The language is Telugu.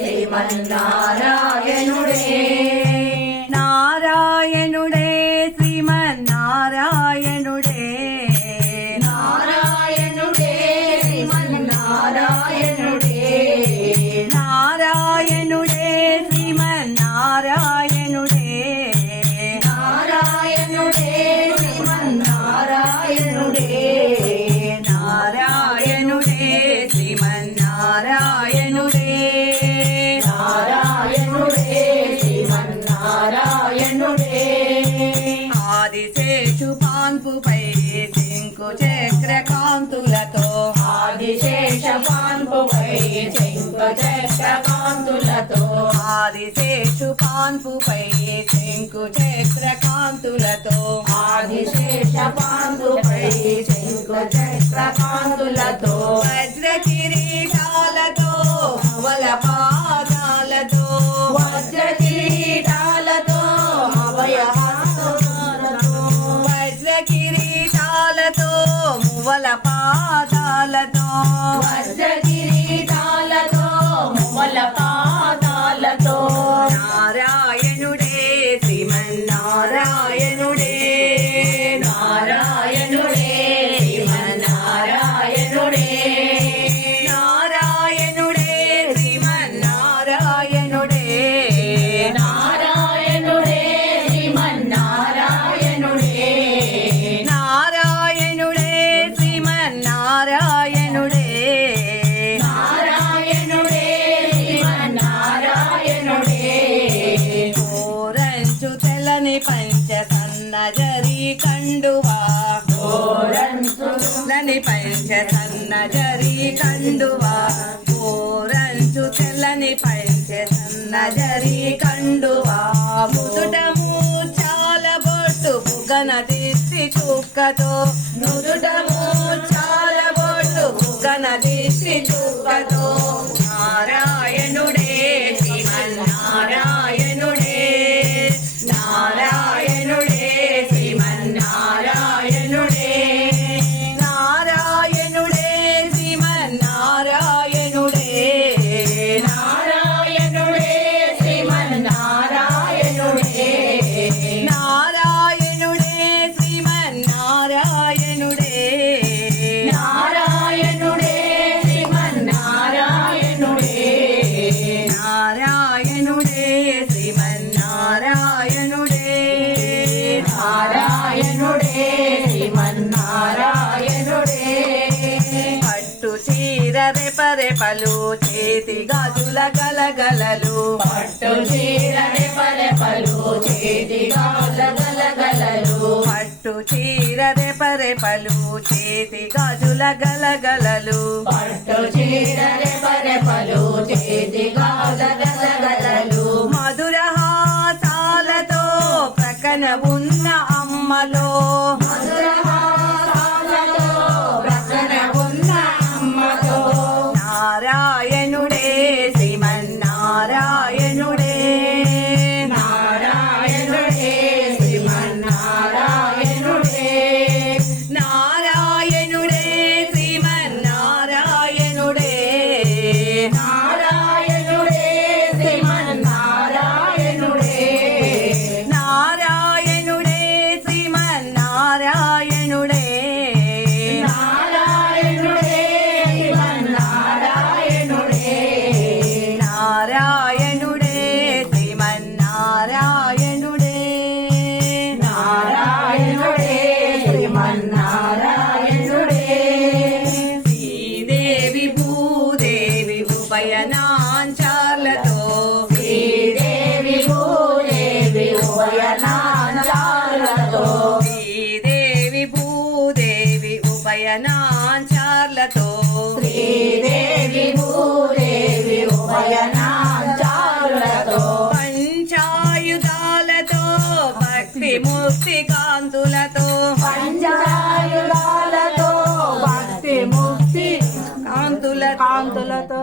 శ్రీమన్నారాయణుడే. ఆదిశేషపాన్పుపై చెంక చక్రకాంతులతో ఆదిశేషు పాన్పుపై చెంకు చక్రకాంతులతో ఆదిశేషపాన్పుపై చెంకు వజ్ర కిరీటాలతో పాదాలతో వజ్ర వచనాలతో పంచ సన్నజరి కండువా. ఓరంచు తెల్లని పంచ సన్నజరి కండువా. ఓరంచు తెల్లని పంచ సన్నజరి కండువా. ముదుటము చాలా బొట్టు బుగన తీసి చుక్కతో. నుదుటము రెపరెపలు చేతి గాజుల గలగలలు. పట్టు చీరని పలెపలు చేతి గాల గలగలలు. పట్టు చీర రెపరెపలు చేతి గాజుల గలగలలు. పట్టు చీరని పలెపలు చేతి నయనాచారులతో పంచాయుధాలతో భక్తి ముక్తి కాంతులతో పంచాయుధాలతో భక్తి ముక్తి కాంతుల కాంతులతో.